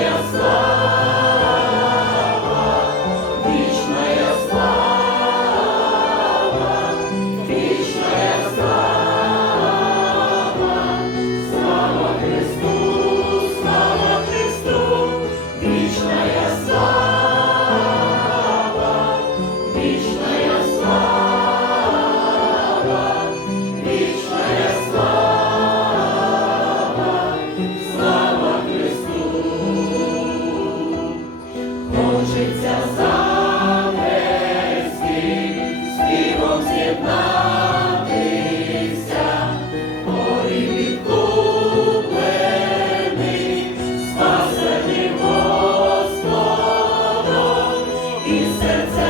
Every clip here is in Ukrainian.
Твоя слава. Спасибі Господа і серце.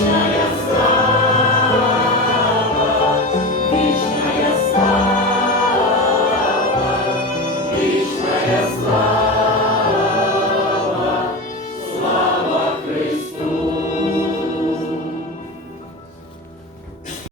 shine.